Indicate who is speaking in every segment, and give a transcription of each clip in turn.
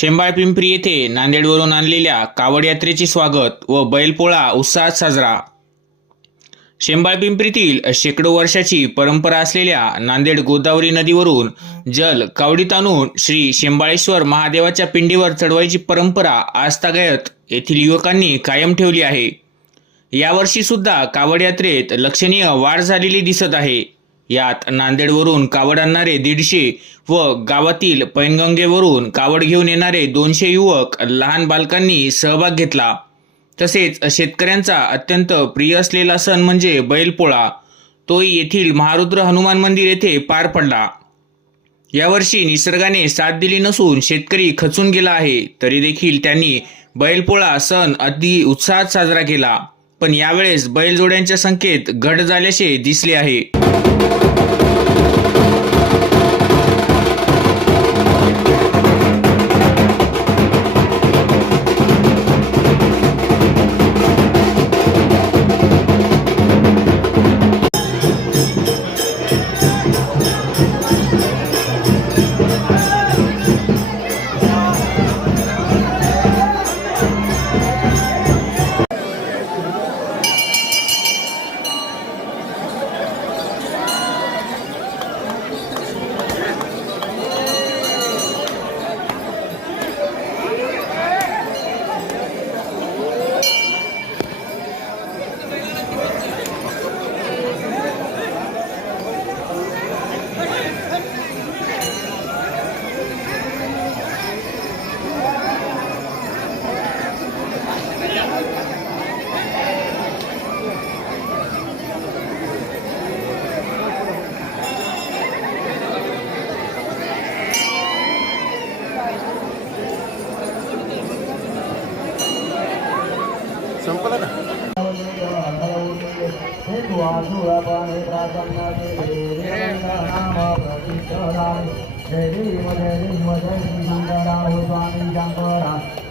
Speaker 1: शेंबाळ पिंपरी येथे नांदेडवरून आणलेल्या कावड यात्रेचे स्वागत व बैलपोळा उत्साहात साजरा. शेंबाळ पिंपरीतील शेकडो वर्षाची परंपरा असलेल्या नांदेड गोदावरी नदीवरून जल कावडीत आणून श्री शेंबाळेश्वर महादेवाच्या पिंडीवर चढवायची परंपरा आजतागायत येथील युवकांनी कायम ठेवली आहे. यावर्षी सुद्धा कावड यात्रेत लक्षणीय वाढ झालेली दिसत आहे. यात नांदेडवरून कावड आणणारे दीडशे व गावातील पैनगंगेवरून कावड घेऊन येणारे दोनशे युवक लहान बालकांनी सहभाग घेतला. तसेच शेतकऱ्यांचा अत्यंत प्रिय असलेला सण म्हणजे बैलपोळा. तोही येथील महारुद्र हनुमान मंदिर येथे पार पडला. यावर्षी निसर्गाने साथ दिली नसून शेतकरी खचून गेला आहे तरी देखील त्यांनी बैलपोळा सण अगदी उत्साहात साजरा केला. पण यावेळेस बैलजोड्यांच्या संख्येत घट झाल्याचे दिसले आहे.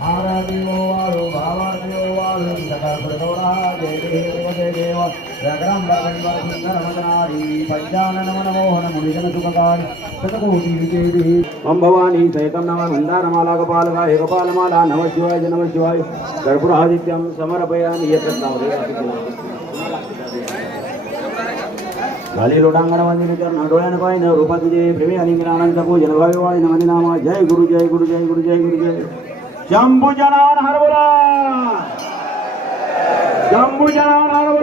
Speaker 2: ఆరాధ్యోవాడు భావాధ్యోవాడు జగద్గౌడా జయ దేవ. అంబవాణి చైతన్యమాలాగపాలగా ఏకపాలమాల నమశివాయ నమశివాయ కర్పురాదిత్యం సమర్పయామి గాలిలోడాంగన వందిన డోయన పైన రూపతిజే ప్రేమి అలింగినానందకు జనభావివాణి నమని నామ జయ గురు జయ గురు జయ గురు జయ గురు జయ శంభు జనాన్ హరబురా জানান আরও